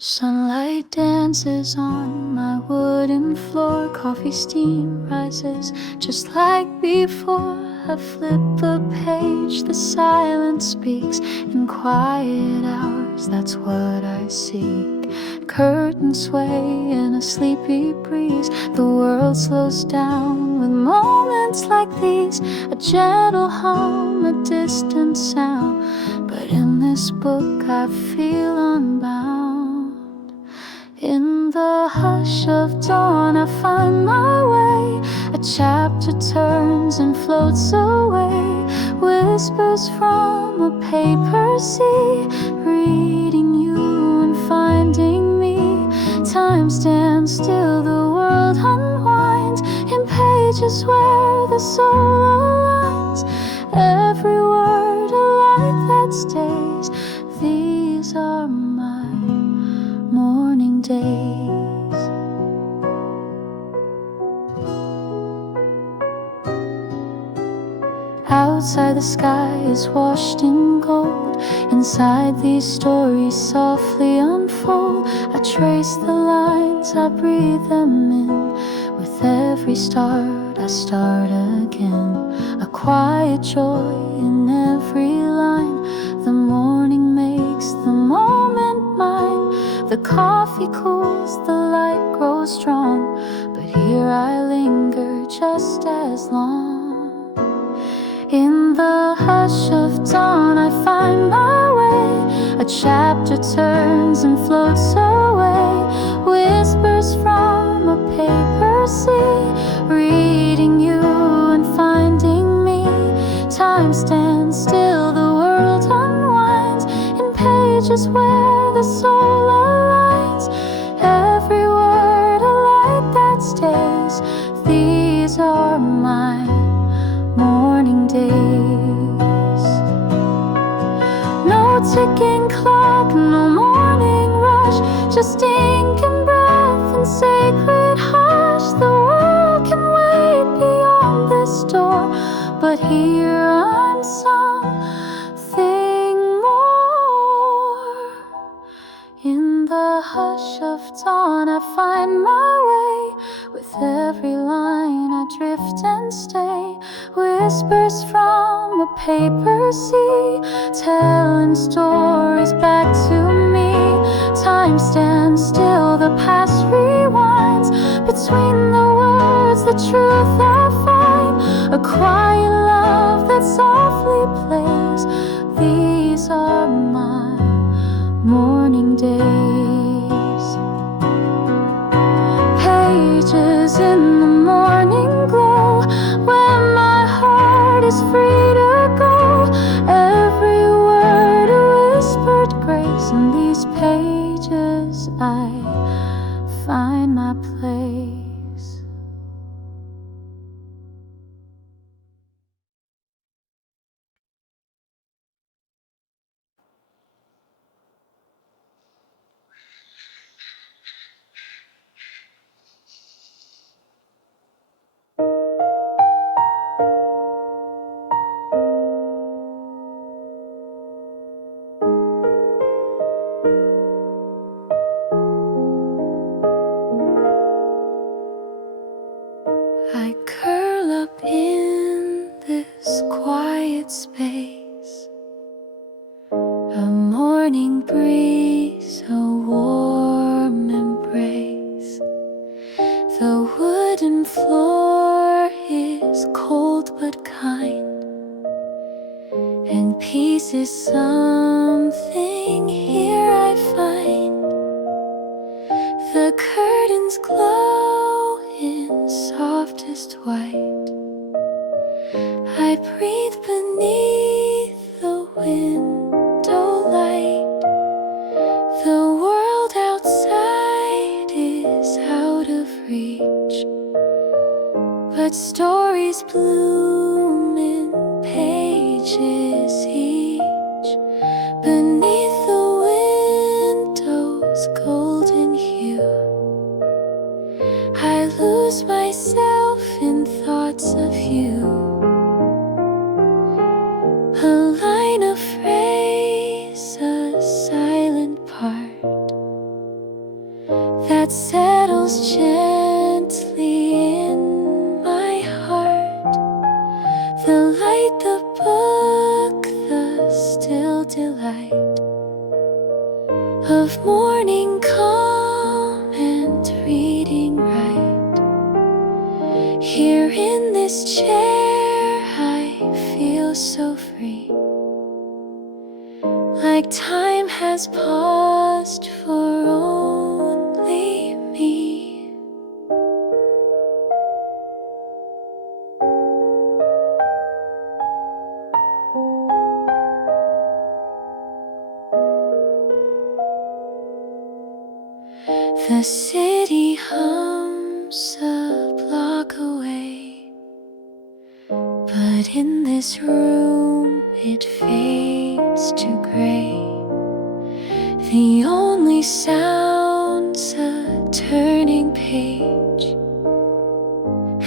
Sunlight dances on my wooden floor. Coffee steam rises just like before. I flip a page, the silence speaks. In quiet hours, that's what I seek. Curtains sway in a sleepy breeze. The world slows down with moments like these. A gentle hum, a distant sound. But in this book I feel unbound. In the hush of dawn I find my way. A chapter turns and floats away. Whispers from a paper sea, reading you and finding me. Time stands still, the world unwinds in pages where the soul aligns. Every word a light that stays. These are my morning days. Outside the sky is washed in gold. Inside these stories softly unfold. I trace the lines, I breathe them in. With every start I start again. A quiet joy in every line. The morning makes the moment mine. The coffee cools, the light grows strong. But here I linger just as long. In the hush of dawn I find my way. A chapter turns and floats away. Whispers from a paper sea, reading you and finding me. Time stands still, the world unwinds in pages where the soul aligns. Every word a light that stays. These are my morning days. No ticking clock, no morning rush. Just ink and breath and sacred hush. The world can wait beyond this door, but here I'm something more. In the hush of dawn I find my way. With every line I drift and stay. Whispers from a paper sea, telling stories back to me. Time stands still, the past rewinds. Between the words, the truth I find. A quiet love that softly plays. These are my morning days. Pages in the morning glow, when my heart is free to go. Every word a whispered grace. In these pages I find my place. I curl up in this quiet space. A morning breeze, a warm embrace. The wooden floor is cold but kind, and peace is something here I find. The curtains glow in softest white. I breathe beneath the window light. The world outside is out of reach, but stories bloom in pages each. Beneath the window's golden hue, I lose myself in thoughts of you. A line of phrase, a silent part. that settles gently in my heart. The light, the book, the still delight of morning calm and reading right. Here in this chair I feel so free, like time has paused for only me. The city hums a block away, but in this room it fades to gray. The only sound's a turning page,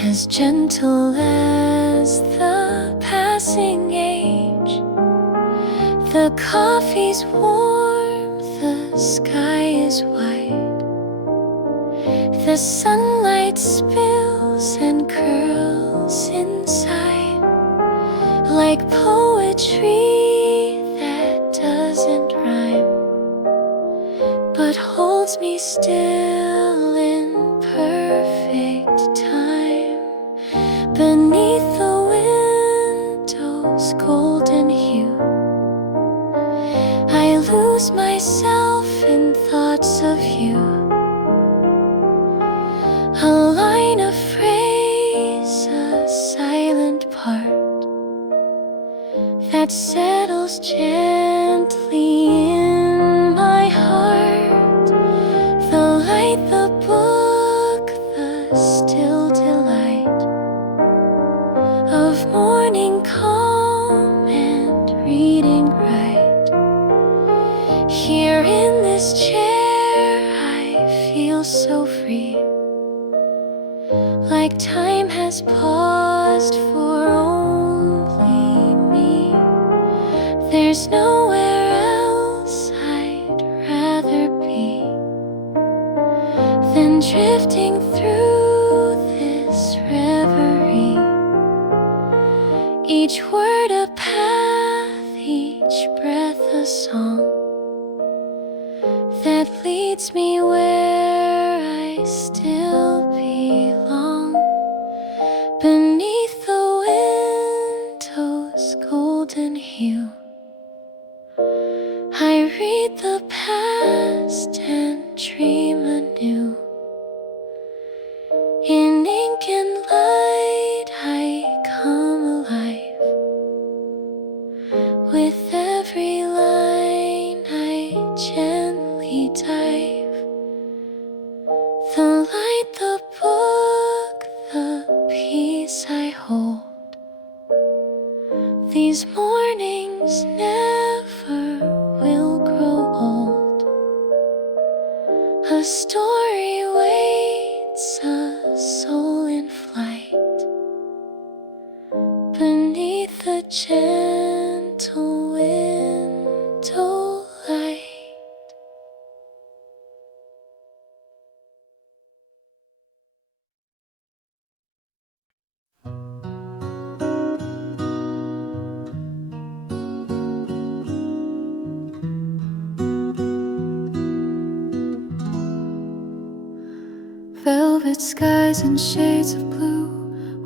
as gentle as the passing age. The coffee's warm, the sky is white. The sunlight spills and curls inside, like poetry that doesn't rhyme, but holds me still in perfect time. Beneath the window's golden hue, I lose myself in thoughts of you. A line, a phrase, a silent part that settles gently in my heart. The light, the book, the still delight of morning calm and reading right. Here in this chair I feel so free, like time has paused for only me. There's nowhere else I'd rather be than drifting through this reverie. Each word a path, each breath a song that leads me where I still belong. Beneath the window's golden hue, I read the past and dream anew. In ink and light I come alive. With every line I gently dive. The light, the book, the peace I hold. These mornings never will grow old. A story waits, a soul in flight, beneath the gentle window light. Velvet skies and shades of blue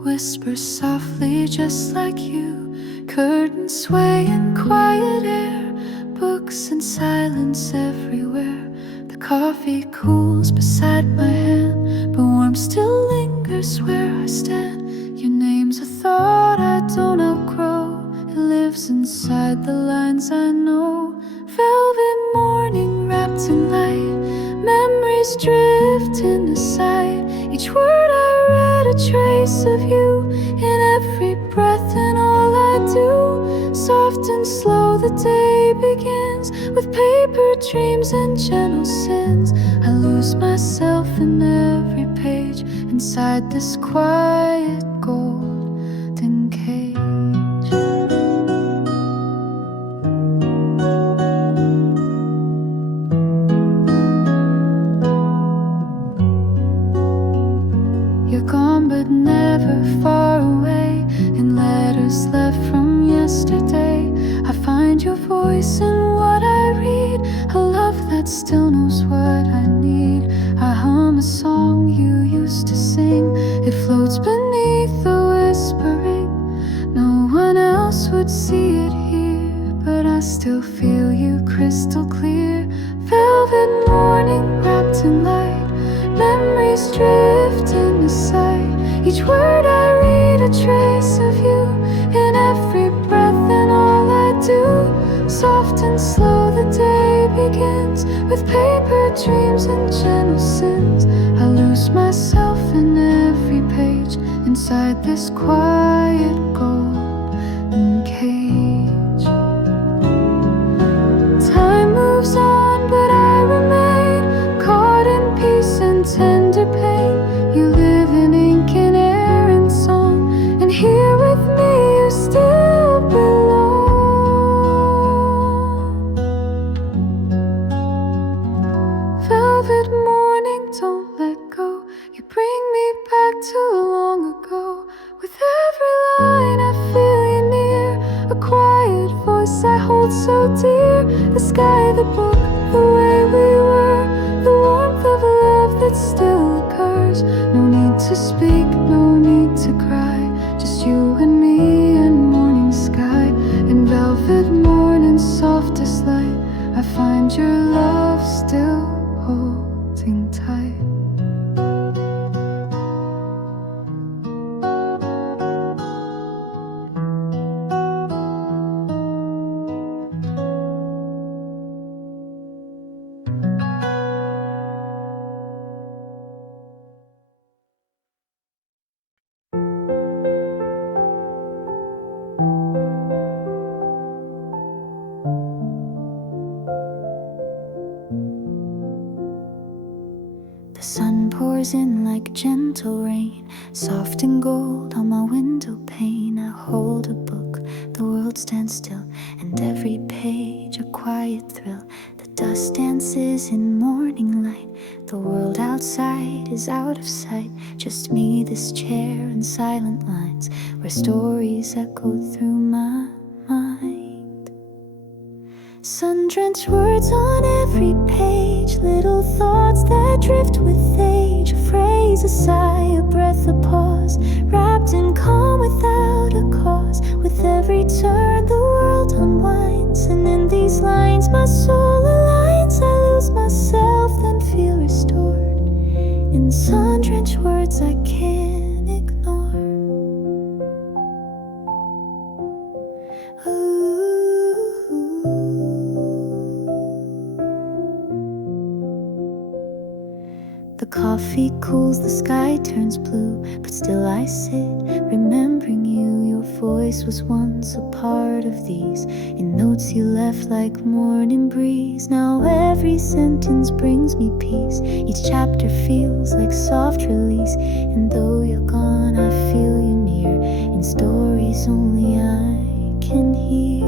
whisper softly just like you. Curtains sway in quiet air, books and silence everywhere. The coffee cools beside my hand, but warmth still lingers where I stand. Your name's a thought I don't outgrow. It lives inside the lines I know. Velvet morning wrapped in light, memories drifting aside. Each word I read a trace of you in every breath and all I do. Soft and slow the day begins, with paper dreams and gentle sins. I lose myself in every page inside this quiet golden cage. that still knows what I need. I hum a song you used to sing. It floats beneath the whispering. No one else would see it here, but I still feel you crystal clear. Velvet morning wrapped in light, memories drift into sight. Each word I read, a trace of you in every breath and all I do. Soft and slow the day begins, with paper dreams and gentle sins. I lose myself in every page, inside this quiet golden cage. Time moves on, but I remain caught in peace and tender pain. You live in ink and air and song, and here with me you still belong. Velvet morning, don't let go. You bring me back to long ago. With every line I feel you near, a quiet voice I hold so dear. The sky, the book, the way we were, the warmth of a love that still occurs. No need to speak, no need to cry, just you and me and morning sky. In velvet morning's softest light, I find your love still holding tight. The sun pours in like gentle rain, soft and gold on my window pane. I hold a book, the world stands still, and every page a quiet thrill. The dust dances in morning light, the world outside is out of sight. Just me, this chair, and silent lines where stories echo through my mind. Sun-drenched words on every page, little thoughts that drift with age. A phrase, a sigh, a breath, a pause, wrapped in calm without a cause. With every turn the world unwinds, and in these lines my soul aligns. I lose myself, then feel restored in sun-drenched words I can't ignore. The coffee cools, the sky turns blue, but still I sit, remembering you. Your voice was once a part of these, in notes you left like morning breeze. Now every sentence brings me peace, each chapter feels like soft release. And though you're gone, I feel you near, in stories only I can hear.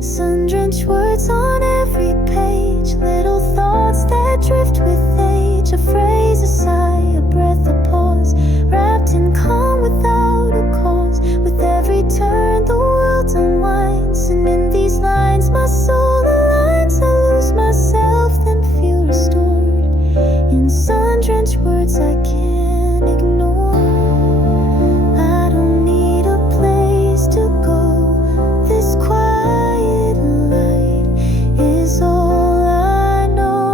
Sun-drenched words on every page, little thoughts that drift with age. A phrase, a sigh, a breath, a pause, wrapped in calm without a cause. With every turn the world unwinds, and in these lines my soul aligns. I lose myself, then feel restored in sun-drenched words I can't ignore. I don't need a place to go, this quiet light is all I know.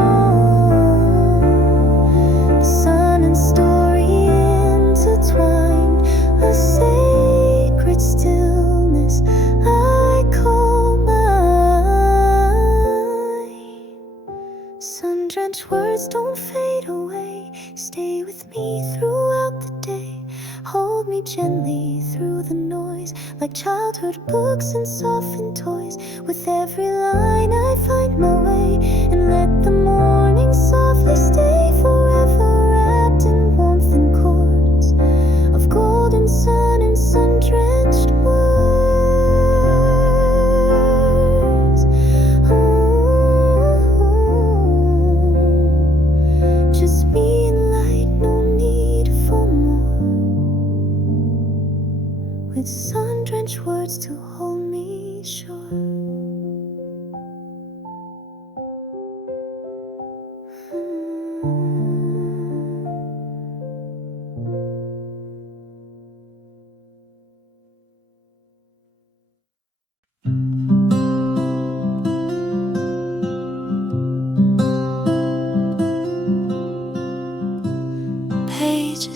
The sun and story intertwined, a sacred stillness I call mine. Sun-drenched words don't fade away, stay with me throughout the day. Hold me gently through the noise, like childhood books and softened toys. With every line I find my way, and let the morning softly stay forever, wrapped in warmth and chords of golden sun and sun-drenched words. Just me and light, no need for more. With sun-drenched words to hold me sure.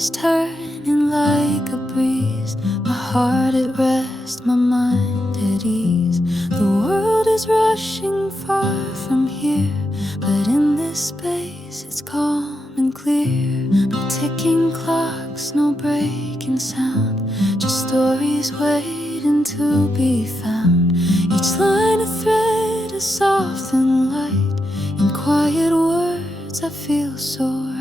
is turning like a breeze. My heart at rest, my mind at ease. The world is rushing far from here, but in this space it's calm and clear. No ticking clocks, no breaking sound, just stories waiting to be found. Each line a thread, a soft and light. In quiet words I feel so right.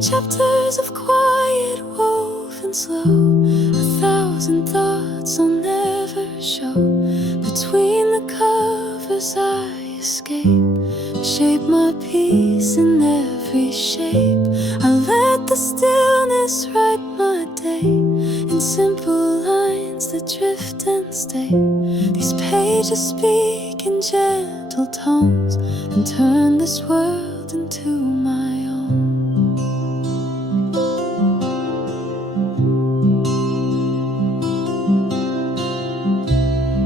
Chapters of quiet woven slow, 1,000 thoughts I'll never show. Between the covers I escape, shape my peace in every shape. I let the stillness write my day in simple lines that drift and stay. These pages speak in gentle tones and turn this world into my own.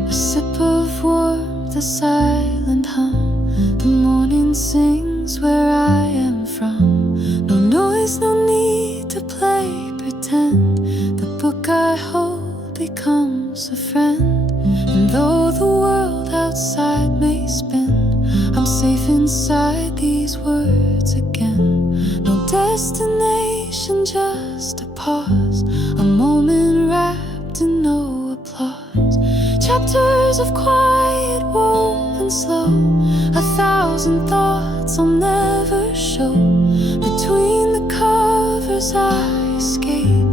A sip of warmth, a silent hum. The morning sings where I am from. No noise, no need to play pretend. The book I hold becomes a friend. And though the world outside may spin, I'm safe inside these words again. No destination, just a pause, a moment wrapped in no applause. Chapters of quiet woven slow, 1,000 thoughts I'll never show. Between the covers I escape,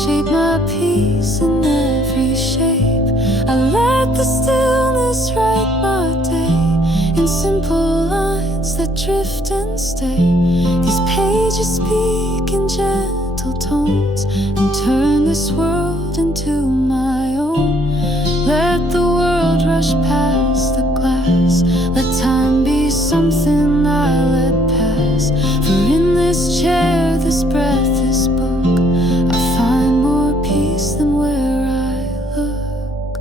shape my peace in every shape. I let the stillness write my day in simple lines that drift and stay. These pages speak in gentle tones and turn this world into my own. Let the world rush past the glass, let time be something I let pass. For in this chair, this breath, this book, I find more peace than where I look.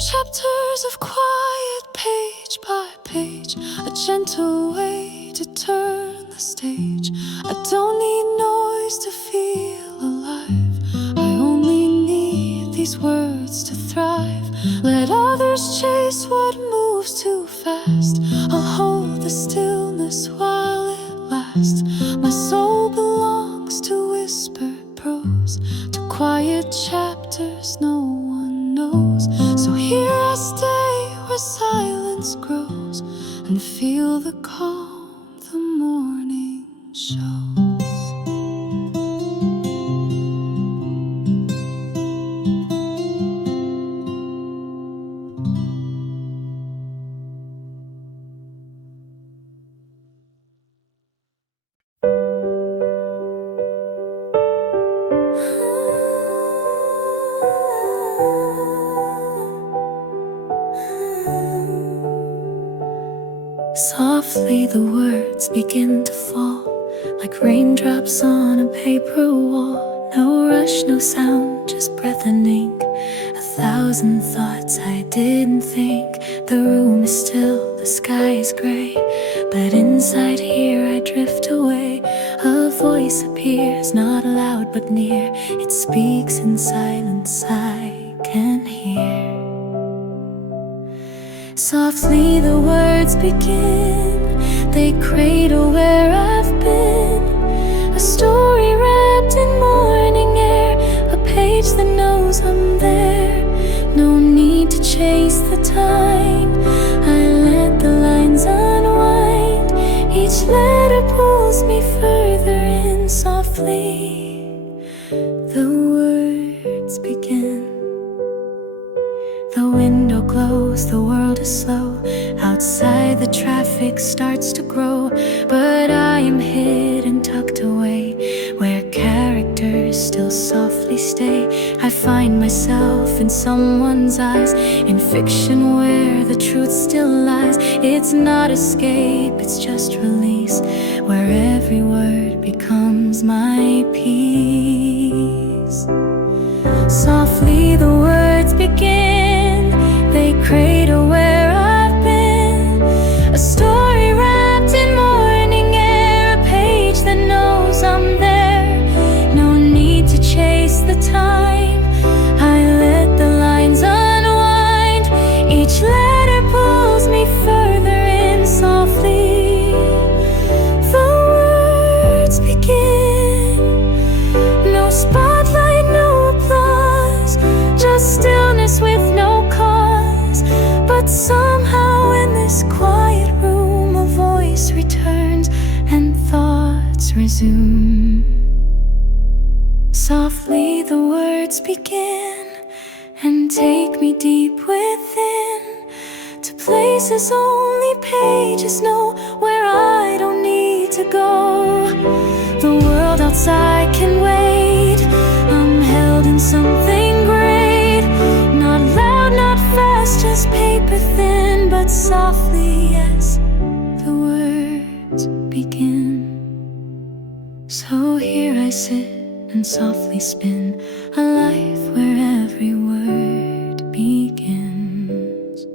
Chapters of quiet, page by page, a gentle way to turn the stage. I don't need noise to feel alive, I only need these words to thrive. Let others chase what moves too fast, I'll hold the stillness while it lasts. My soul belongs to whispered prose, to quiet chapters no one knows. So here I stay where silence grows and feel the calm the morning shows. Softly the words begin to fall, like raindrops on a paper wall. No rush, no sound, just breath and ink. 1,000 thoughts I didn't think. The room is still, the sky is gray, but inside here I drift away. A voice appears, not loud but near. It speaks in silence I can hear. Softly the words begin, they cradle where I've been. A story wrapped in morning air, a page that knows I'm there. No need to chase the time, I let the lines unwind. Each letter pulls me further in. Softly the words begin. The window glows, the world is slow. Outside the traffic starts to grow, but I am hidden, tucked away, where characters still softly stay. I find myself in someone's eyes, in fiction where the truth still lies. It's not escape, it's just release, where every word becomes my peace. Softly the words begin, they cradle where I've been. A story wrapped in morning air, a page that knows I'm there. soon. Softly the words begin and take me deep within, to places only pages know, where I don't need to go. The world outside can wait, I'm held in something great. Not loud, not fast, just paper thin, but softly, yes, the words begin. So here I sit and softly spin a life where every word begins.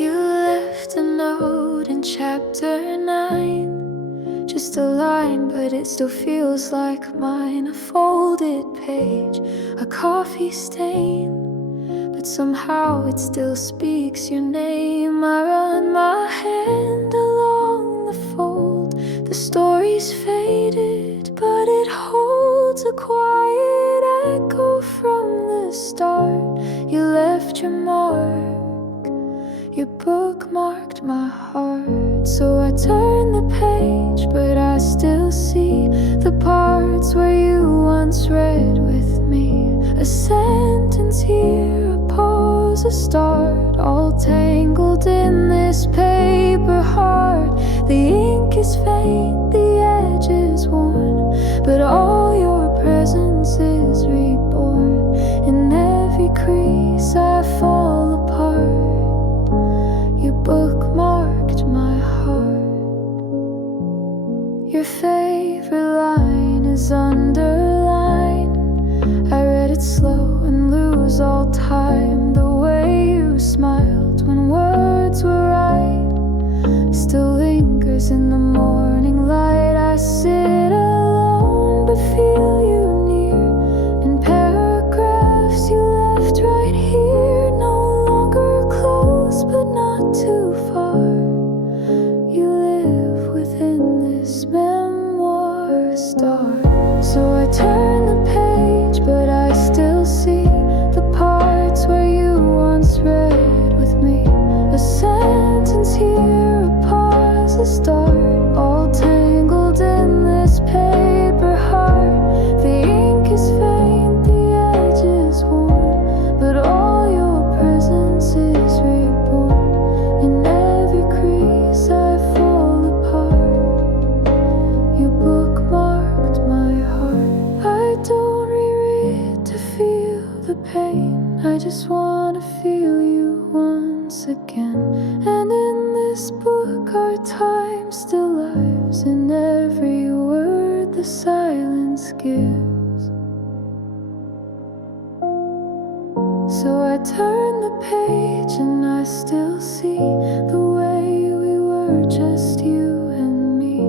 You left a note in chapter 9, just a line, but it still feels like mine. A folded page, a coffee stain, but somehow it still speaks your name. I run my hand along the fold. The story's faded, but it holds a quiet echo from the start. You left your mark, you bookmarked my heart. So I turn the page, but I still see the parts where you once read with me. A sentence here, a pause, a start, all tangled in this paper heart. The ink is faint, the edge is worn, but all your presence is reborn. In every crease I fall apart. You bookmarked my heart. Your favorite line is underlined. I read it slow and lose all time. The way you smiled when words were right still lingers in the morning light. I sit alone but feel you near, in paragraphs you left right here. No longer close but not too far. You live within this memoir star. So I turn the page, but I still see the parts where you once read with me. A sentence here, a pause, a start, all tangled in this paper heart. The ink is faint, the edge is worn, but all your presence is reborn. In every crease I fall apart. You bookmarked my heart. I don't reread to feel the pain, I just wanna feel you once again. And in this book our time still lives, in every word the silence gives. So I turn the page and I still see the way we were, just you and me.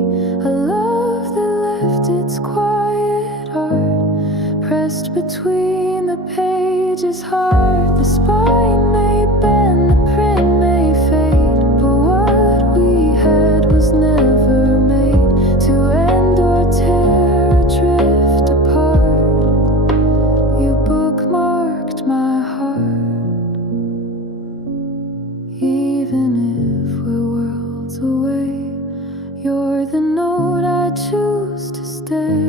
A love that left its quiet art pressed between the pages hard. The spine may bend, the print may fade, but what we had was never made to end or tear or drift apart. You bookmarked my heart. Even if we're worlds away, you're the note I choose to stay.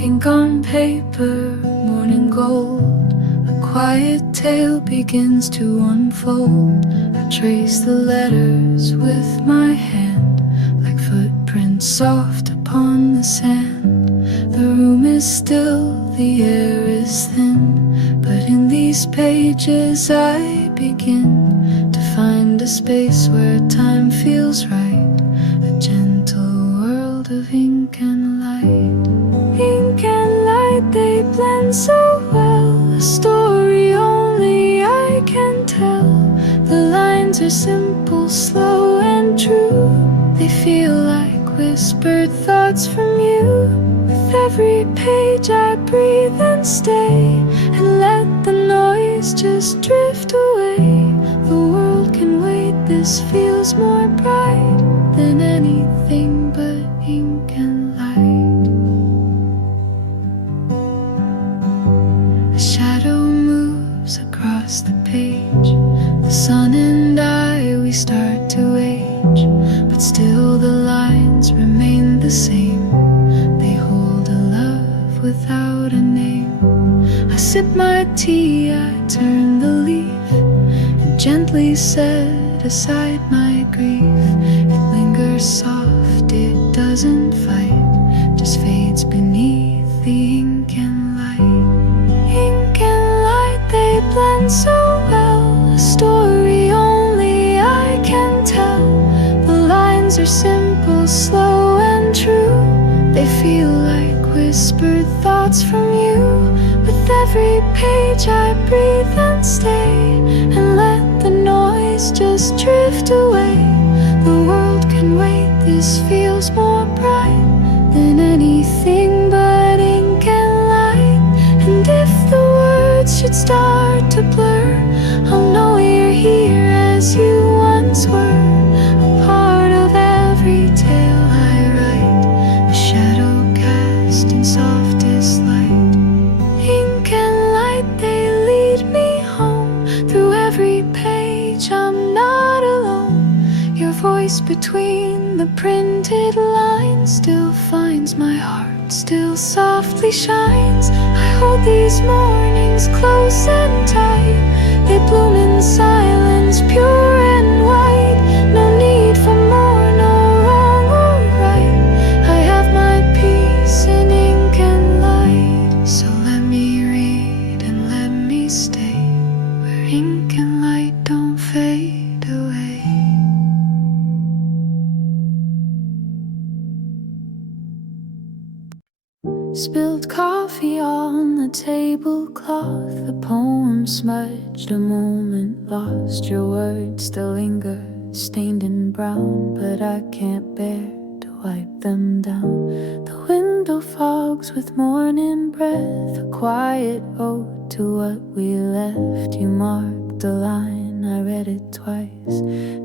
Ink on paper, morning gold, a quiet tale begins to unfold. I trace the letters with my hand, like footprints soft upon the sand. The room is still, the air is thin, but in these pages I begin to find a space where time feels right. A gentle world of ink and light. Ink and light, they blend so well, a story only I can tell. The lines are simple, slow and true, they feel like whispers whispered thoughts from you. With every page I breathe and stay, and let the noise just drift away. The world can wait, this feels more bright than anything but ink and light. A shadow moves across the page. The sun and I, we start to age, but still the lines remain the same. They hold a love without a name. I sip my tea, I turn the leaf, and gently set aside my grief. It lingers soft, it doesn't fight, just fades beneath the ink and light. Ink and light, they blend so well, a story only I can tell. The lines are simple, slow and true. They feel like whispered thoughts from you. With every page I breathe and stay, and let the noise just drift away. The world can wait, this feels more bright than anything but ink and light. And if the words should start to blur, I'll know you're here as you once were, a part of every tale I write, a shadow cast in softest light. Ink and light, they lead me home. Through every page I'm not alone. Your voice between the printed lines still finds my heart, still softly shines. I hold these mornings close and tight. They bloom in silence, pure and white. No need for more, no wrong or right. I have my peace in ink and light. So let me read and let me stay where ink and light don't fade away. Spilled coffee on the tablecloth, a poem smudged, a moment lost. Your words still linger, stained in brown, but I can't bear to wipe them down. The window fogs with morning breath, a quiet ode to what we left. You marked the line, I read it twice,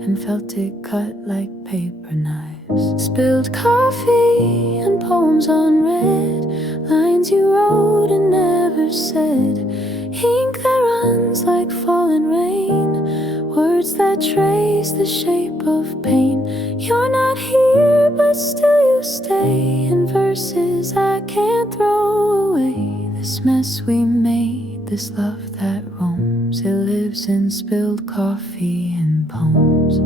and felt it cut like paper knives. Spilled coffee and poems unread, lines you wrote and never said. Ink that runs like fallen rain, words that trace the shape of pain. You're not here, but still you stay in verses I can't throw away. This mess we made, this love that roams, it lives in spilled coffee and poems.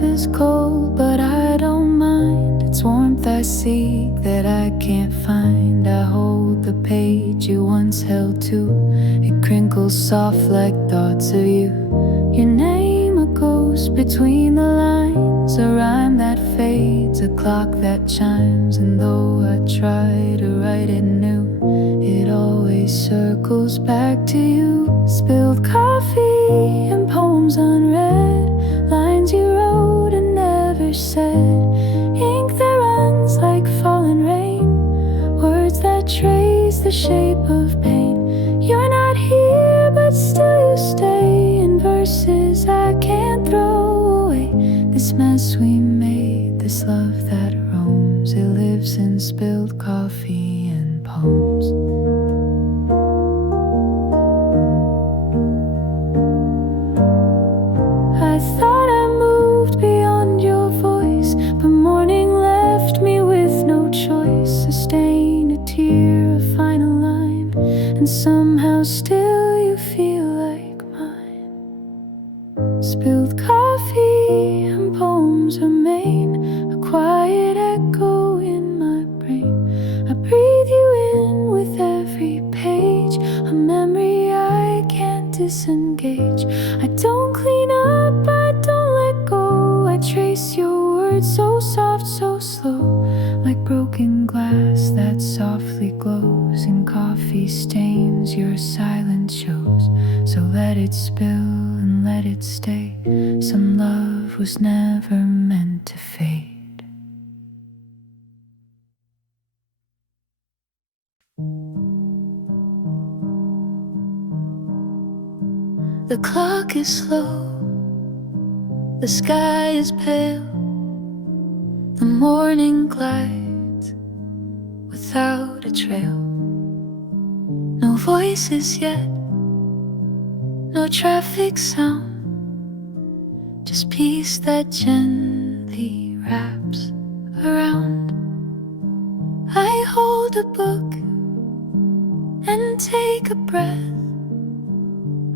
Is cold, but I don't mind. It's warmth I seek that I can't find. I hold the page you once held to. It crinkles soft like thoughts of you. Your name, a ghost between the lines, a rhyme that fades, a clock that chimes. And though I try to write it new, it always circles back to you. Spilled coffee and poems unread, lines you wrote and never said. Ink that runs like fallen rain, words that trace the shape of pain. You're not here, but still you stay in verses I can't throw away. This mess we made, this love that roams, it lives in spilled coffee and poems. I thought I moved beyond your voice, but morning left me with no choice. A stain, a tear, a final line. like broken glass that softly glows in coffee stains your silence shows. So let it spill and let it stay. Some love was never meant to fade. The clock is slow, the sky is pale, the morning glides without a trail. No voices yet, no traffic sound, just peace that gently wraps around. I hold a book and take a breath.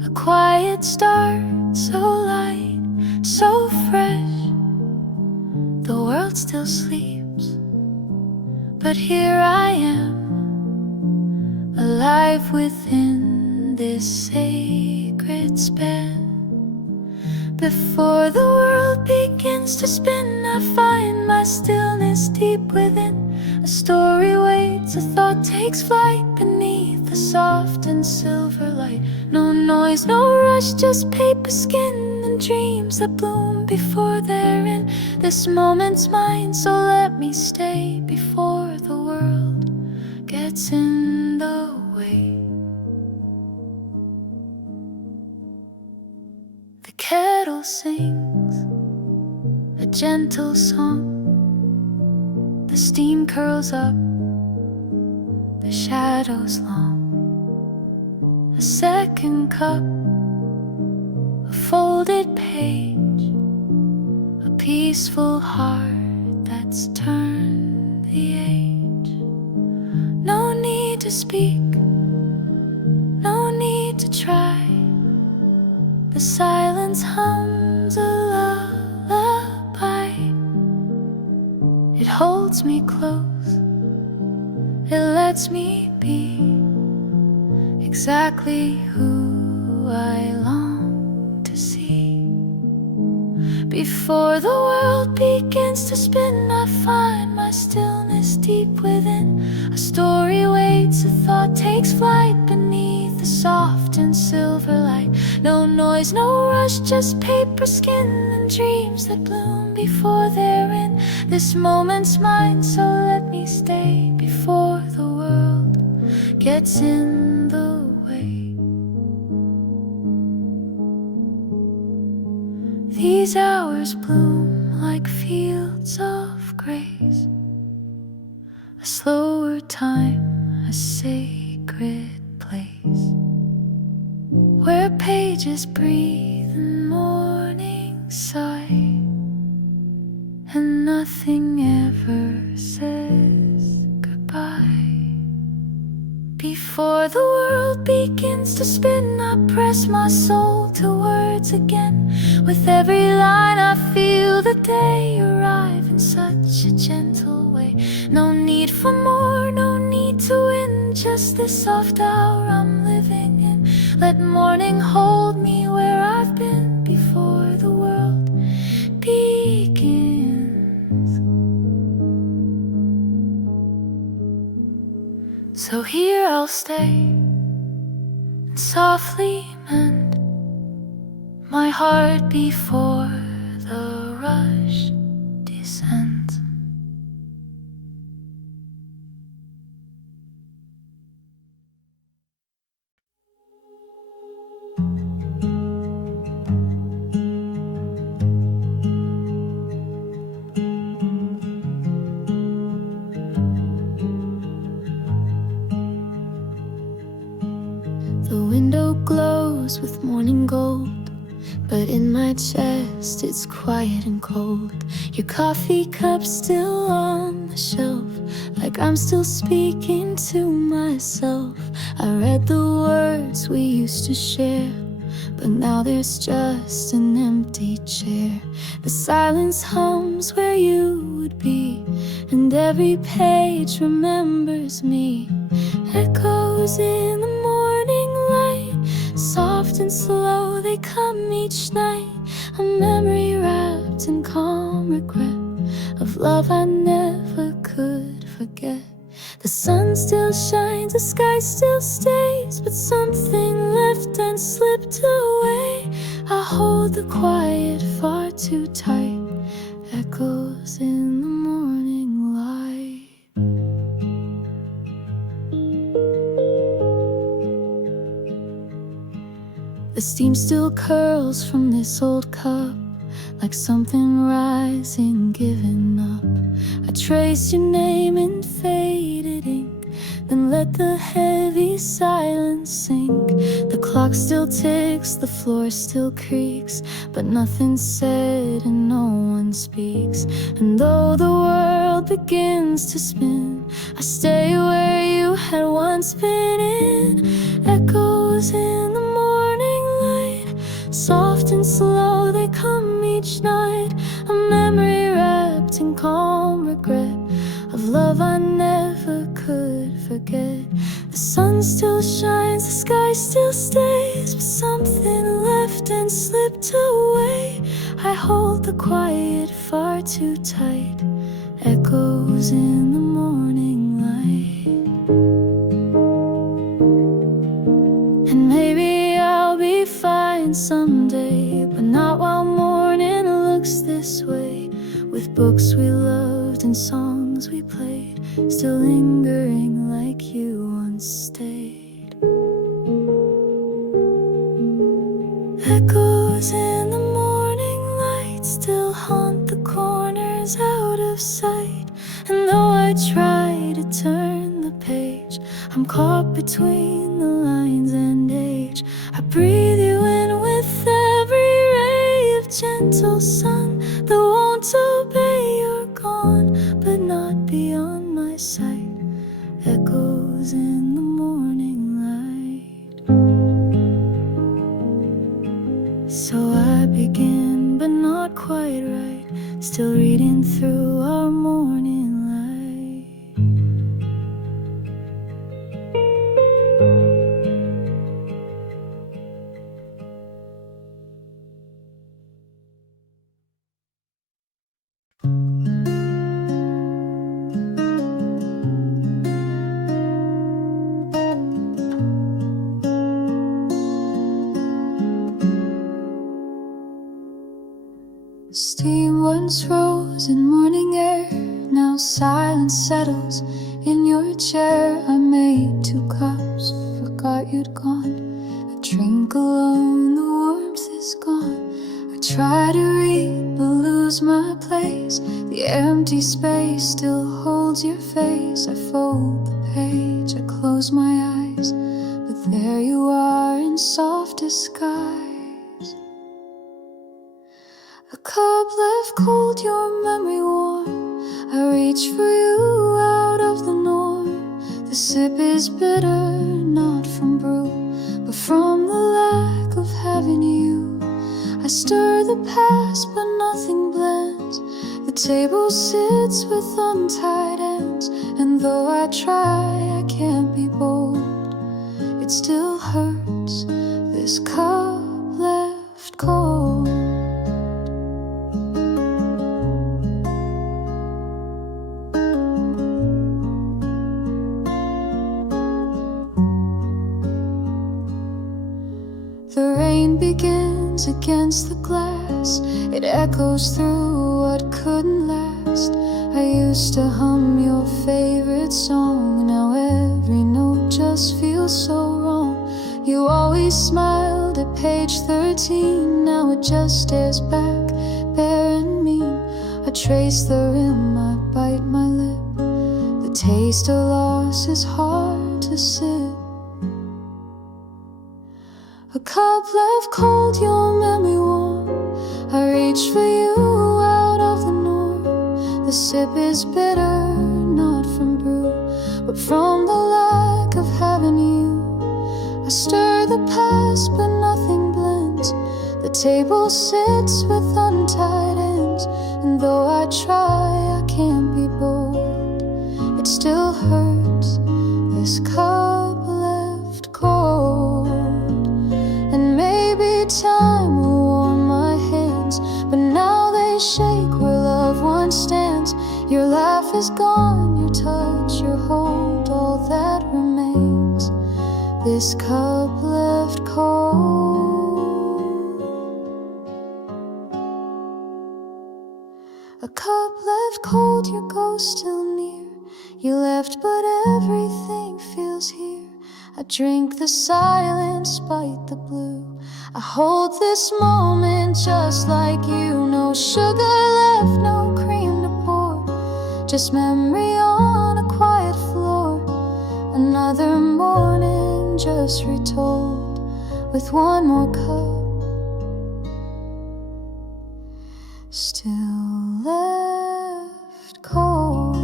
A quiet start, so light, so fresh. The world still sleeps, but here I am, alive within this sacred span. Before the world begins to spin, I find my stillness deep within. A story waits, a thought takes flight beneath the soft and silver light. No noise, no rush, just paper, skin, and dreams that bloom before they're in. This moment's mine, so let me stay before the world gets in the way. The kettle sings a gentle song. The steam curls up, the shadows long. A second cup, a folded page, a peaceful heart that's turned the age. No need to speak, no need to try. The silence hums a lullaby. It holds me close, it lets me be exactly who I long to see. Before the world begins to spin, I find my stillness deep within. A story waits, a thought takes flight beneath the soft and silver light. No noise, no rush, just paper, skin, and dreams that bloom before they're in. This moment's mine, so let me stay before the world gets in the way. These hours bloom like fields of grace, a slower time, a sacred place, where pages breathe in morning sigh, and nothing ever says goodbye. Before the world begins to spin, I press my soul to words again. With every line I feel the day arrive in such a gentle way. No need for more, no need to win, just this soft hour I'm living in. Let morning hold me where I've been before the world begins. So here I'll stay and softly mend my heart before the rush descends. The window glows with morning gold, but in my chest it's quiet and cold. Your coffee cup still on the shelf, like I'm still speaking to myself. I read the words we used to share, but now there's just an empty chair. The silence hums where you would be, and every page remembers me. Echoes in the morning light, soft and slow they come each night. A memory wrapped in calm regret of love I never could forget. The sun still shines, the sky still stays, but something left and slipped away. I hold the quiet far too tight, echoes in the morning light. The steam still curls from this old cup, like something rising, giving up. I trace your name in faded ink, then let the heavy silence sink. The clock still ticks, the floor still creaks, but nothing's said and no one speaks. And though the world begins to spin, I stay where you had once been in. Echoes in the morning light, soft and slow they come each night. A memory wrapped in calm regret of love I never could forget. The sun still shines, the sky still stays, but something left and slipped away. I hold the quiet far too tight, echoes in the morning light. And maybe I'll be fine someday, but not while morning looks this way. With books we loved and songs we played, still lingering like you once stayed. Echoes in the morning light still haunt the corners out of sight. And though I try to turn the page, I'm caught between the lines and age. I breathe you in with every ray of gentle sun that won't obey. You're gone, but not beyond my sight. Echoes in the morning light. So I begin, but not quite right, still reading through our morning light. Steam once rose in morning air, now silence settles in your chair. I made 2 cups, forgot you'd gone. I drink alone, the warmth is gone. I try to read, but lose my place. The empty space still holds your face. I fold the page, I close my eyes, but there you are in soft disguise. A cup left cold, your memory warm. I reach for you out of the norm. The sip is bitter, not from brew, but from the lack of having you. I stir the past, but nothing blends. The table sits with untied ends, and though I try, I can't be bold. It still hurts, this cup left cold. The rain begins against the glass. It echoes through what couldn't last. I used to hum your favorite song. Now every note just feels so wrong. You always smiled at page 13. Now it just stares back, bare and mean. I trace the rim, I bite my lip. The taste of loss is hard to sip. A cup left cold, your memory warm. I reach for you out of the norm. The sip is bitter, not from brew, but from the lack of having you. I stir the past, but nothing blends. The table sits with untied ends, and though I try, I can't be bold. It still hurts, this cup left cold. And maybe time will warm my hands, but now they shake where love once stands. Your laugh is gone, your touch this cup left cold? A cup left cold, your ghost still near. You left but everything feels here. I drink the silence, bite the blue. I hold this moment just like you. No sugar left, no cream to pour, just memory on a quiet floor. Another morning just retold with one more cup still left cold.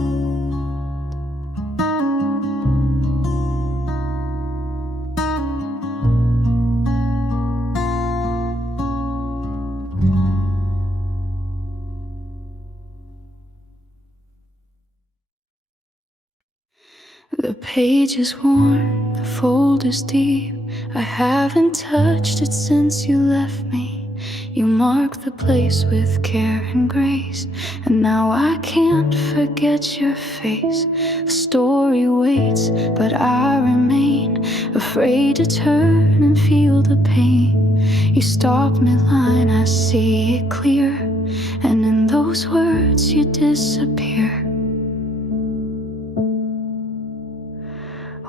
The page is worn, the fold is deep. I haven't touched it since you left me. You marked the place with care and grace, and now I can't forget your face. The story waits, but I remain afraid to turn and feel the pain. You stop midline, I see it clear, and in those words you disappear.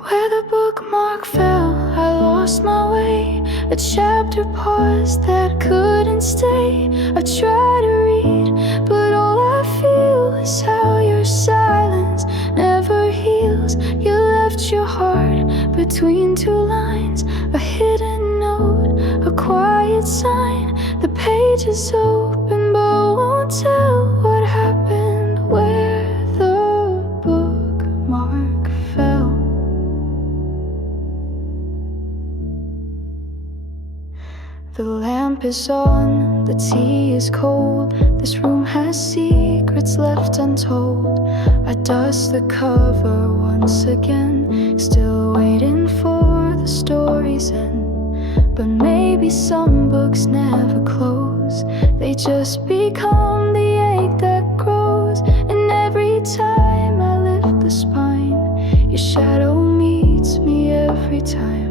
Where the bookmark fell, I lost my way. A chapter paused that couldn't stay. I try to read, but all I feel is how your silence never heals. You left your heart between two lines, a hidden note, a quiet sign. The page is open but won't tell what happened where the bookmark fell. The lamp is on, the tea is cold. This room has secrets left untold. I dust the cover once again, still waiting for the story's end. But maybe some books never close, they just become the ache that grows. And every time I lift the spine, your shadow meets me every time.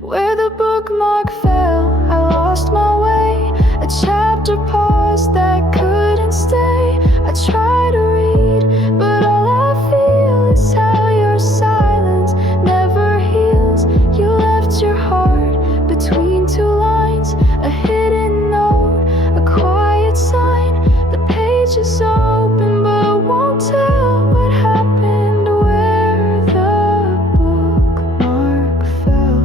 Where the bookmark fell, I lost my way. A chapter paused that couldn't stay. I try to read, but all I feel is how your silence never heals. You left your heart between two lines, a hidden note, a quiet sign. The page is open but won't tell what happened where the bookmark fell.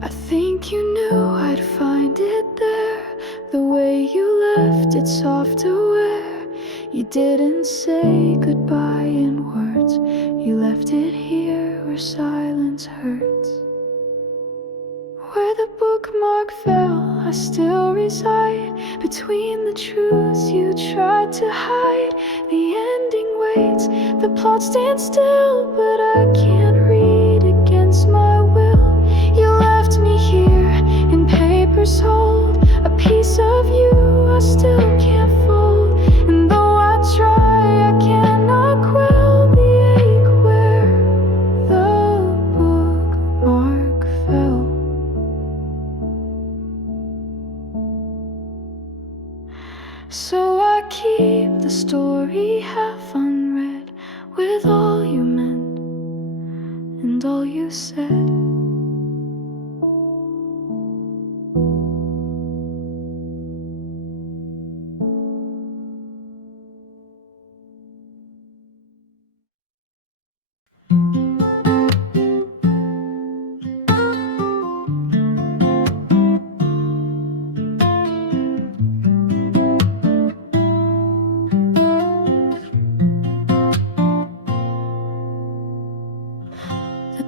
I think you knew I'd find it there. The way you left it soft to wear. You didn't say goodbye in words. You left it here where silence hurts. Where the bookmark fell, I still reside between the truths you tried to hide. The ending waits, the plot stands still, but I can't read against my will. You left me here in paper's hold, a piece of you I still can't fold. And though I try, I cannot quell the ache where the bookmark fell. So I keep the story half unread, with all you meant and all you said.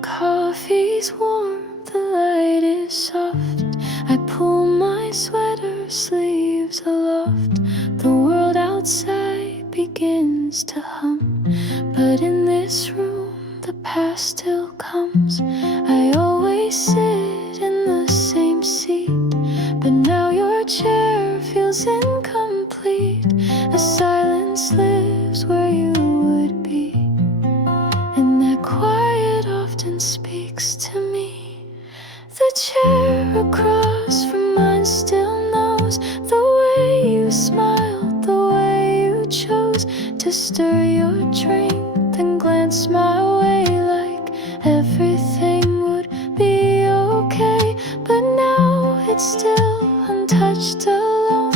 Coffee's warm, the light is soft. I pull my sweater sleeves aloft. The world outside begins to hum, but in this room the past still comes. I always sit in the same seat, but now your chair feels incomplete. A untouched, alone.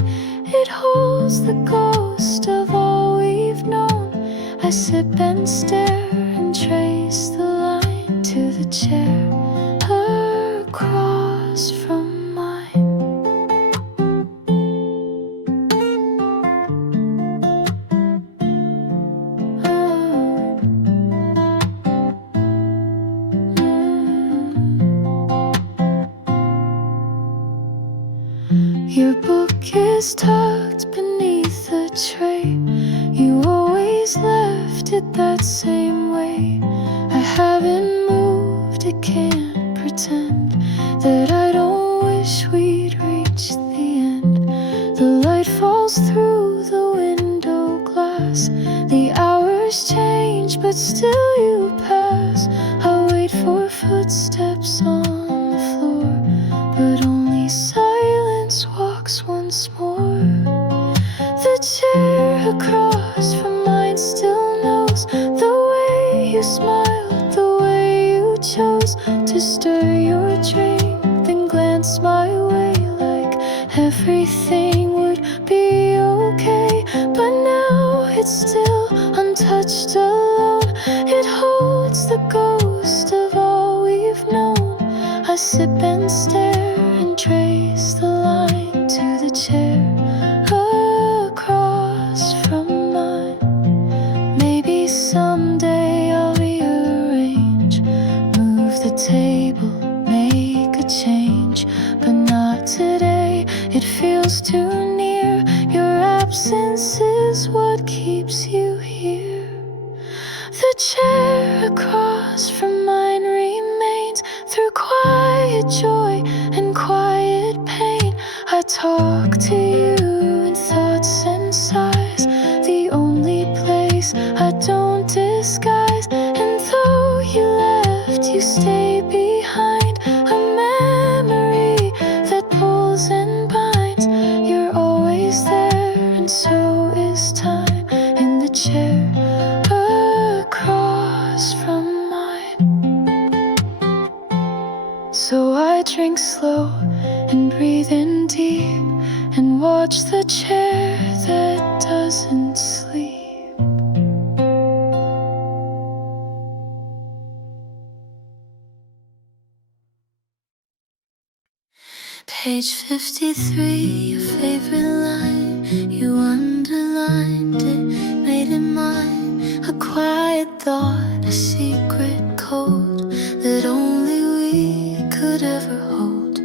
It holds the ghost of all we've known. I sip and stare and trace the line to the chair across from mine. Your book is tucked beneath the tray. You always left it that same way. I haven't moved, it can't pretend that I don't wish we'd reached the end. The light falls through the window glass. The hours change, but still you pass. I wait for footsteps on the floor, but only silence walks once more. The chair across from mine still knows the way you smiled, the way you chose to stir your drink, then glance my way like everything would be okay. But now it's still untouched, alone. It holds the ghost of all we've known. I sip and stare and trace the line to the chair across from mine. Maybe someday I'll rearrange, move the table, make a change, but not today. It feels too near. Your absence is what keeps you here. The chair across from mine remains through quiet joy and quiet pain. I talk to you in thoughts and sighs, the only place I don't disguise. And though you left, you stay behind, a memory that pulls and binds. You're always there, and so is time in the chair across from mine. So I drink slow and breathe in deep and watch the chair that doesn't sleep. Page 53, your favorite line. You underlined it, made it mine. A quiet thought, a secret code that only we could ever hold.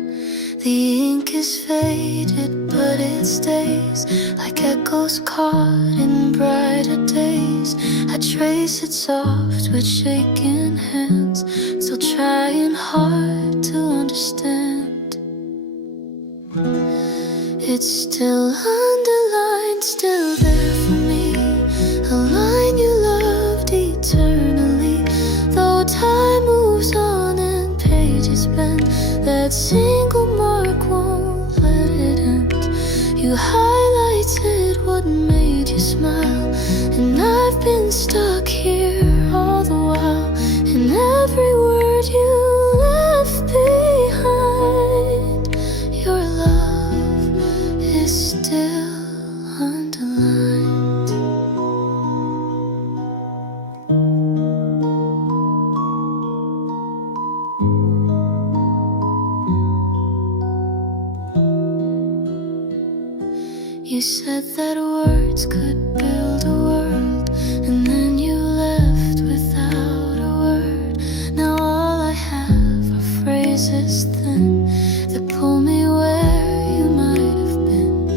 The ink is faded, but it stays like echoes caught in brighter days. I trace it soft with shaking hands, still trying hard to understand. It's still underlined, still there for me, a line you loved eternally. Though time moves on and pages bend, that single mark won't let it end. You highlighted what made you smile, and I've been stuck here all the while. And every word you left behind, your love is still underlined. You said that words could build a world, and then you left without a word. Now all I have are phrases thin that pull me where you might have been.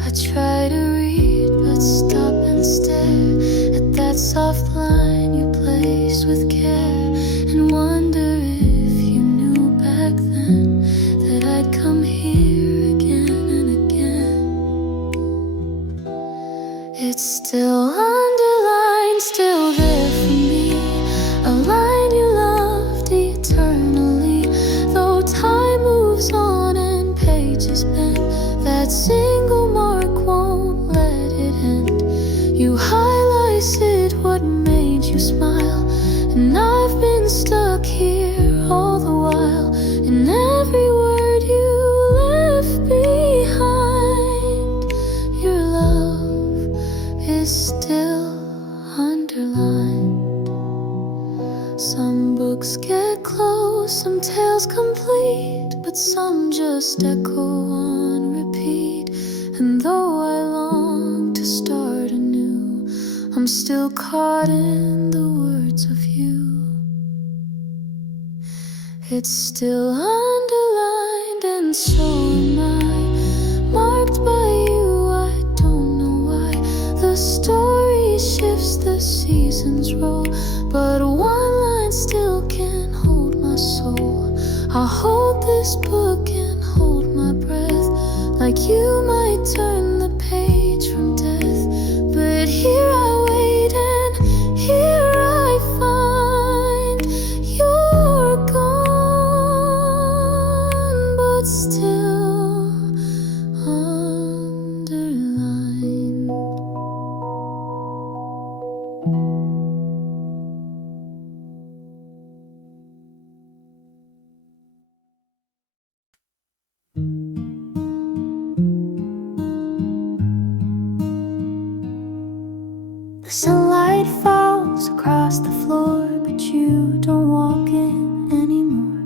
I try to read but stop and stare at that soft line you placed with care, and wonder if you knew back then that I'd come here again and again. It's still underlined, still there for me, a line you loved eternally. Though time moves on and pages bend, that single mark won't let it end. You highlighted what made you smile, and I've been stuck here all the while. And every word you left behind, just echo on repeat. And though I long to start anew, I'm still caught in the words of you. It's still underlined and so am I, marked by you. I don't know why the story shifts, the seasons roll, but one line still can hold my soul. I'll hold this book and hold my breath, like you might turn the page from death. But here I wait and here I find you're gone, but still underlined. The sunlight falls across the floor, but you don't walk in anymore.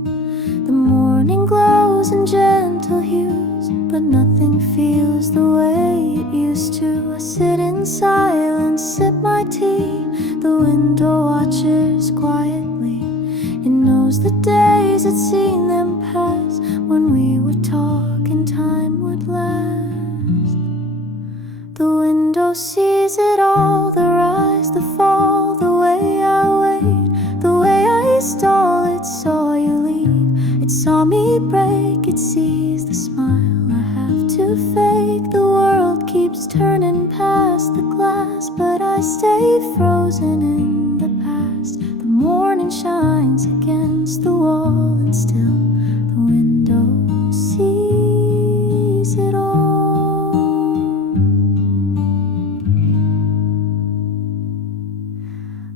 The morning glows in gentle hues, but nothing feels the way it used to. I sit in silence, sip my tea. The window watches quietly. It knows the days, it's seen them pass. When we would talk and time would last. The window sees it all, the rise, the fall, the way I wait, the way I stall. It saw you leave, it saw me break, it sees the smile I have to fake. The world keeps turning past the glass, but I stay frozen in the past. The morning shines against the wall, and still the window sees it all.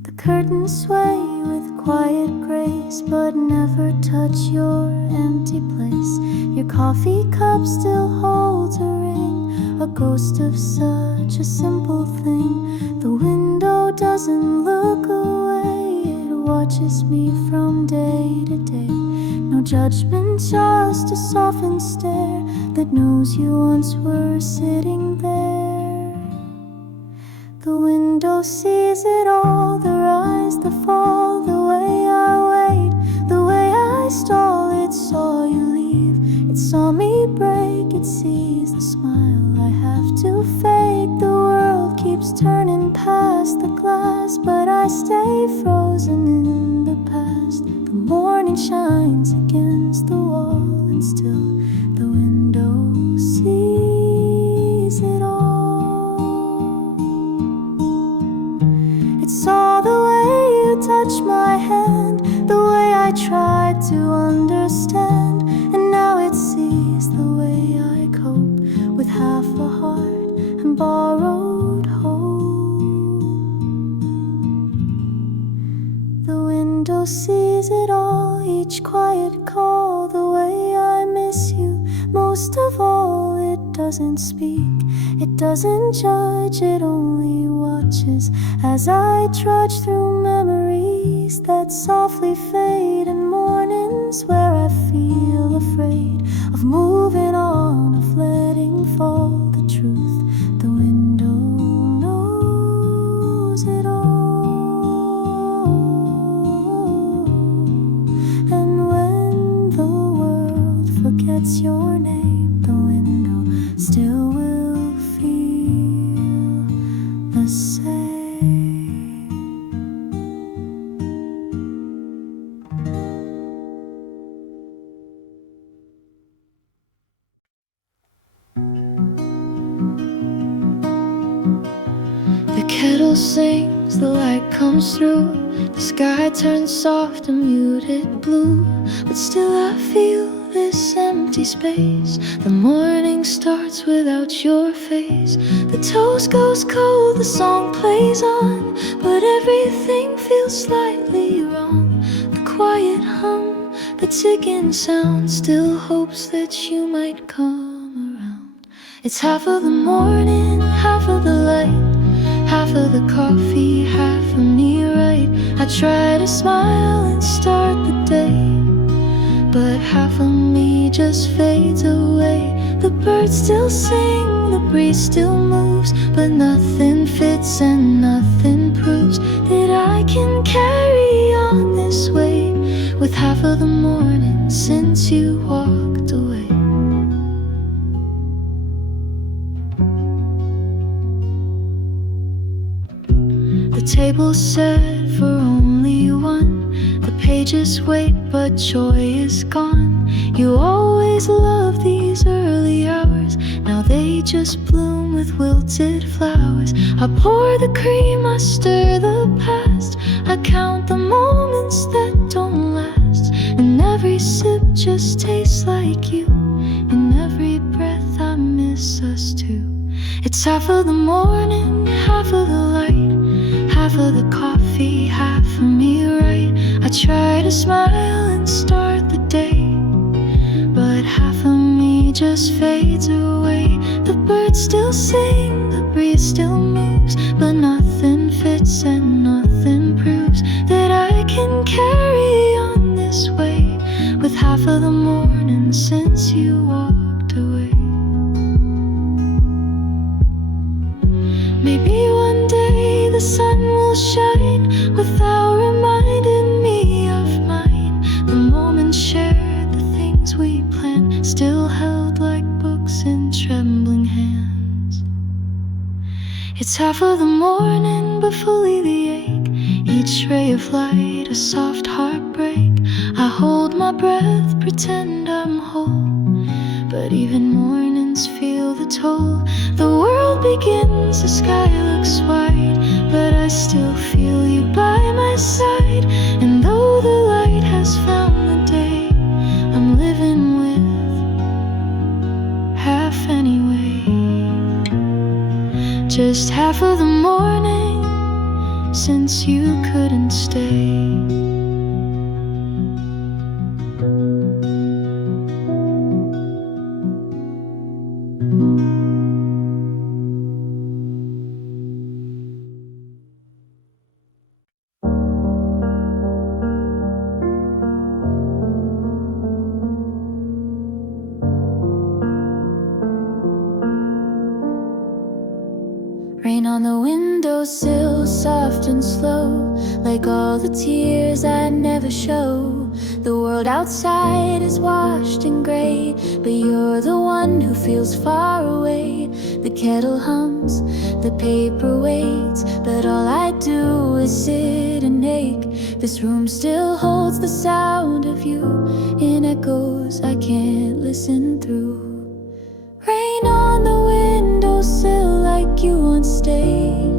The curtains sway with quiet grace, but never touch your empty place. Your coffee cup still holds a ring, a ghost of such a simple thing. The window doesn't look away, it watches me from day to day. No judgment, just a softened stare that knows you once were sitting there. The window sees it all, the rise, the fall, the way I wait, the way I stall. It saw you leave, it saw me break, it sees the smile I have to fake. The world keeps turning past the glass, but I stay frozen in the past. The morning shines against the wall, and still the window sees it all. Saw the way you touched my hand, the way I tried to understand, and now it sees the way I cope with half a heart and borrowed hope. The window sees it all, each quiet call, the way I miss you. Most of all, it doesn't speak, it doesn't judge, it only watches as I trudge through memories that softly fade, and mornings where I feel afraid of moving on, of letting fall the truth. The window knows it all. And when the world forgets your name, the window still will feel the same. The kettle sings, the light comes through, the sky turns soft and muted blue, but still I feel this empty space. The morning starts without your face. The toast goes cold, the song plays on, but everything feels slightly wrong. The quiet hum, the ticking sound, still hopes that you might come around. It's half of the morning, half of the light, half of the coffee, half of me right. I try to smile and start the day, but half of me just fades away. The birds still sing, the breeze still moves, but nothing fits and nothing proves that I can carry on this way with half of the morning since you walked away. The table's set for only one. The pages wait, but joy is gone. You always loved these early hours. Now they just bloom with wilted flowers. I pour the cream, I stir the past. I count the moments that don't last. And every sip just tastes like you. In every breath I miss us too. It's half of the morning, half of the light, half of the coffee, half of me right. I try to smile and start the day, but half of me just fades away. The birds still sing, the breeze still moves, but nothing fits and nothing proves that I can carry on this way with half of the morning since you walked away. Maybe one day the sun will shine without reminding me of mine. The moments shared, the things we planned, still held like books in trembling hands. It's half of the morning, but fully the ache. Each ray of light, a soft heartbreak. I hold my breath, pretend I'm whole, but even mornings feel the toll. The world begins, the sky looks white, but I still feel you by my side. And though the light has found the day, I'm living with half anyway. Just half of the morning since you couldn't stay. Rain on the windowsill, soft and slow, like all the tears I never show. The world outside is washed in gray, but you're the one who feels far away. The kettle hums, the paper waits, but all I do is sit and ache. This room still holds the sound of you in echoes I can't listen through. Rain on the windowsill like you once stayed,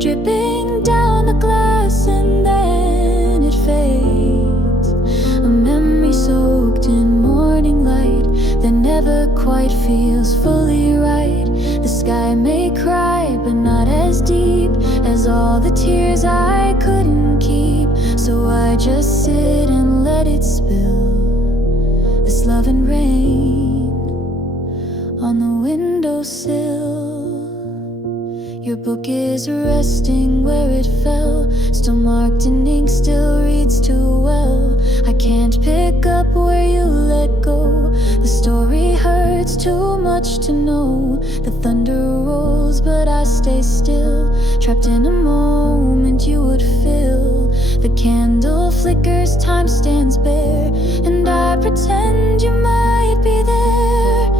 dripping down the glass and then it fades. A memory soaked in morning light that never quite feels fully right. The sky may cry, but not as deep as all the tears I couldn't keep. So I just sit and let it spill, this love and rain on the windowsill. Your book is resting where it fell, still marked in ink, still reads too well. I can't pick up where you let go. The story hurts too much to know. The thunder rolls, but I stay still, trapped in a moment you would fill. The candle flickers, time stands bare, and I pretend you might be there.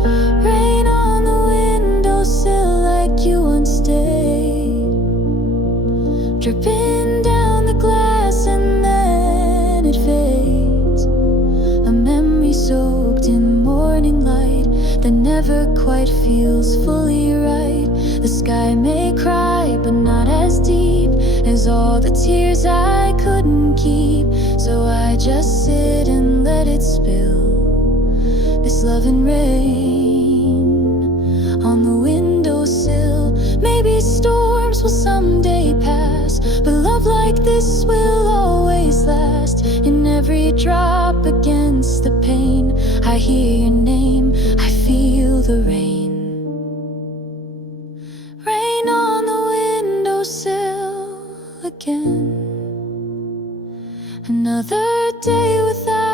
Rain on the windowsill like you once stayed, dripping down the glass and then it fades. A memory soaked in morning light that never quite feels fully right. The sky may cry, but not as deep as all the tears I couldn't keep. So I just sit and let it spill, this love and rain on the windowsill. Maybe storms will someday pass, but love like this will always last. In every drop against the pane, I hear your name, I feel the rain. Rain on the windowsill again. Another day without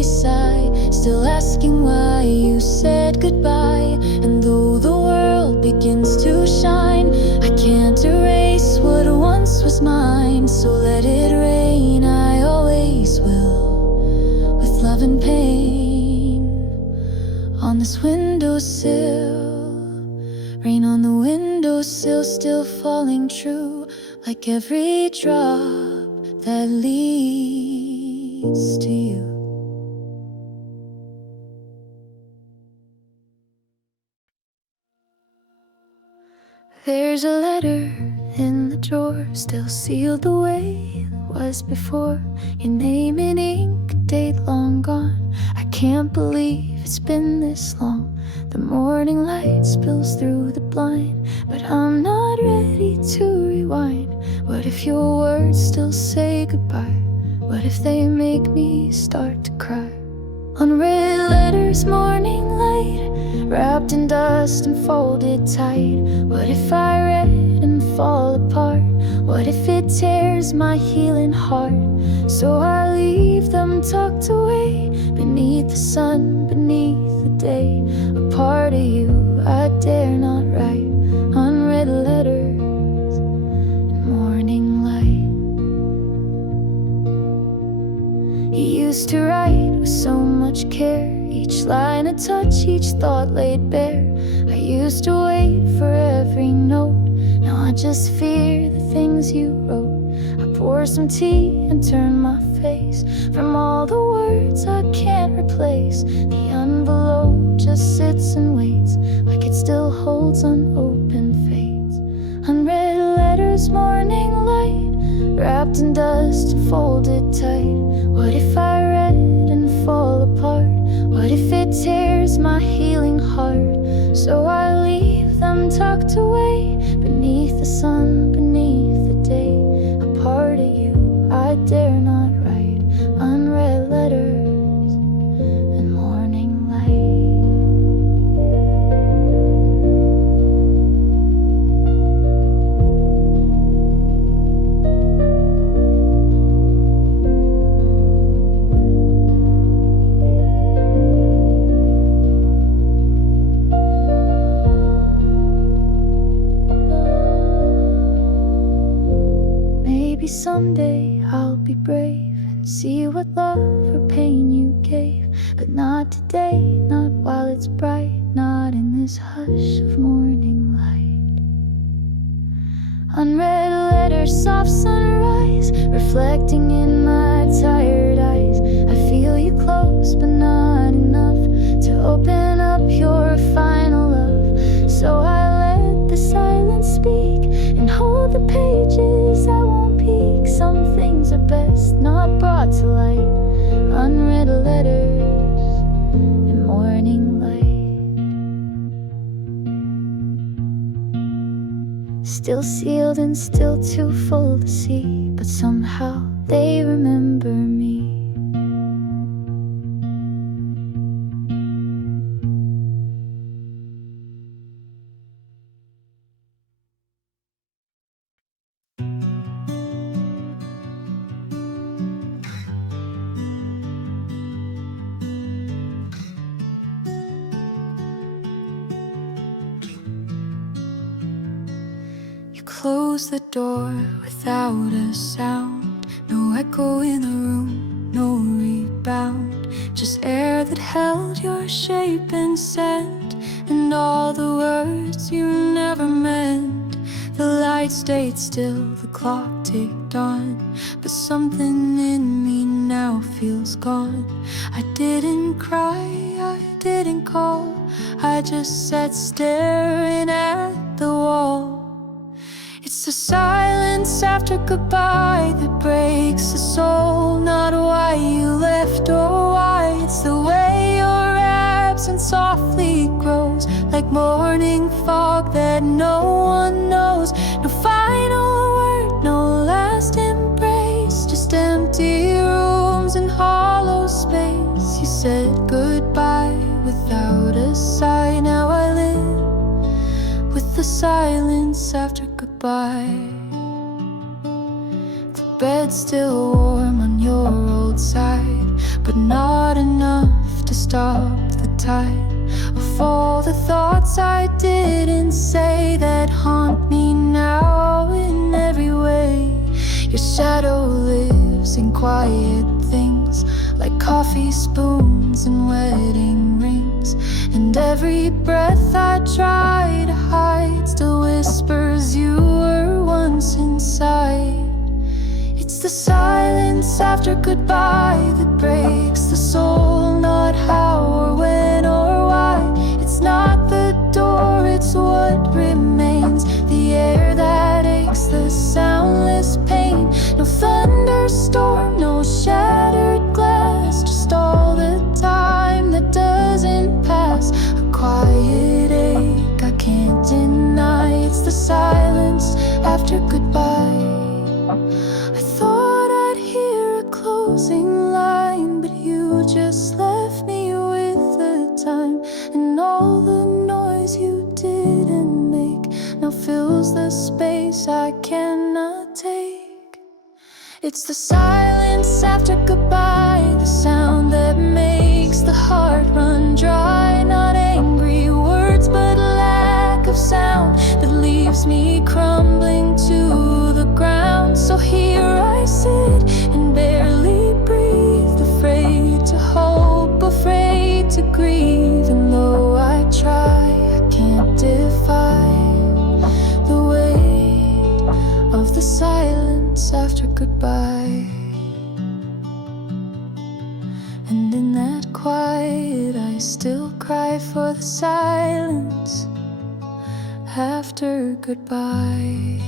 every sigh, still asking why you said goodbye. And though the world begins to shine, I can't erase what once was mine. So let it rain, I always will, with love and pain. On this windowsill, rain on the windowsill, still falling true, like every drop that leads to you. There's a letter in the drawer, still sealed the way it was before. Your name in ink, date long gone. I can't believe it's been this long. The morning light spills through the blind, but I'm not ready to rewind. What if your words still say goodbye? What if they make me start to cry? Unread letters, morning light, wrapped in dust and folded tight. What if I read and fall apart? What if it tears my healing heart? So I leave them tucked away, beneath the sun, beneath the day. A part of you I dare not write. Unread letters in morning light. You used to write with so much care, each line a touch, each thought laid bare. I used to wait for every note, now I just fear the things you wrote. I pour some tea and turn my face from all the words I can't replace. The envelope just sits and waits, like it still holds unopened fates. Unread letters, morning light, wrapped in dust and folded tight. What if I read and fall apart? What if it tears my healing heart? So I leave them tucked away, beneath the sun, beneath the day. A part of you I dare not write. Unread letters and morning light. Maybe someday I'll be brave and see what love or pain you gave. But not today, not while it's bright, not in this hush of morning light. Unread letters, soft sunrise, reflecting in my tired eyes. I feel you close, but not enough to open up your final love. So I let the silence speak and hold the pages I won't peek. Some things are best not brought to light. Unread letters in morning light. Still sealed and still too full to see, but somehow they remember me. Close the door without a sound. No echo in the room, no rebound. Just air that held your shape and scent, and all the words you never meant. The light stayed still, the clock ticked on, but something in me now feels gone. I didn't cry, I didn't call, I just sat staring at the wall. It's the silence after goodbye that breaks the soul, not why you left or why. It's the way your absence softly grows, like morning fog that no one knows. No final word, no last embrace, just empty rooms and hollow space. You said goodbye without a sigh. Now I live with the silence after goodbye. The bed's still warm on your old side, but not enough stop the tide of all the thoughts I didn't say that haunt me now in every way. Your shadow lives in quiet things like coffee spoons and wedding rings, and every breath I try to hide still whispers you were once inside. It's the silence after goodbye that breaks the soul, not how or when or why. It's not the door, it's what remains, the air that aches, the soundless pain. No thunderstorm, no shattered glass, just all the time that doesn't pass. A quiet ache I can't deny. It's the silence after goodbye. I thought I'd hear a closing line, but you just left me with the time. And all the noise you didn't make now fills the space I cannot take. It's the silence after goodbye, the sound that makes the heart run dry. Not angry words, but lack of sound that leaves me crumbling to the ground. So here I sit and barely breathe, afraid to hope, afraid to grieve. And though I try, I can't defy the weight of the silence after goodbye. And in that quiet I still cry for the silence after goodbye.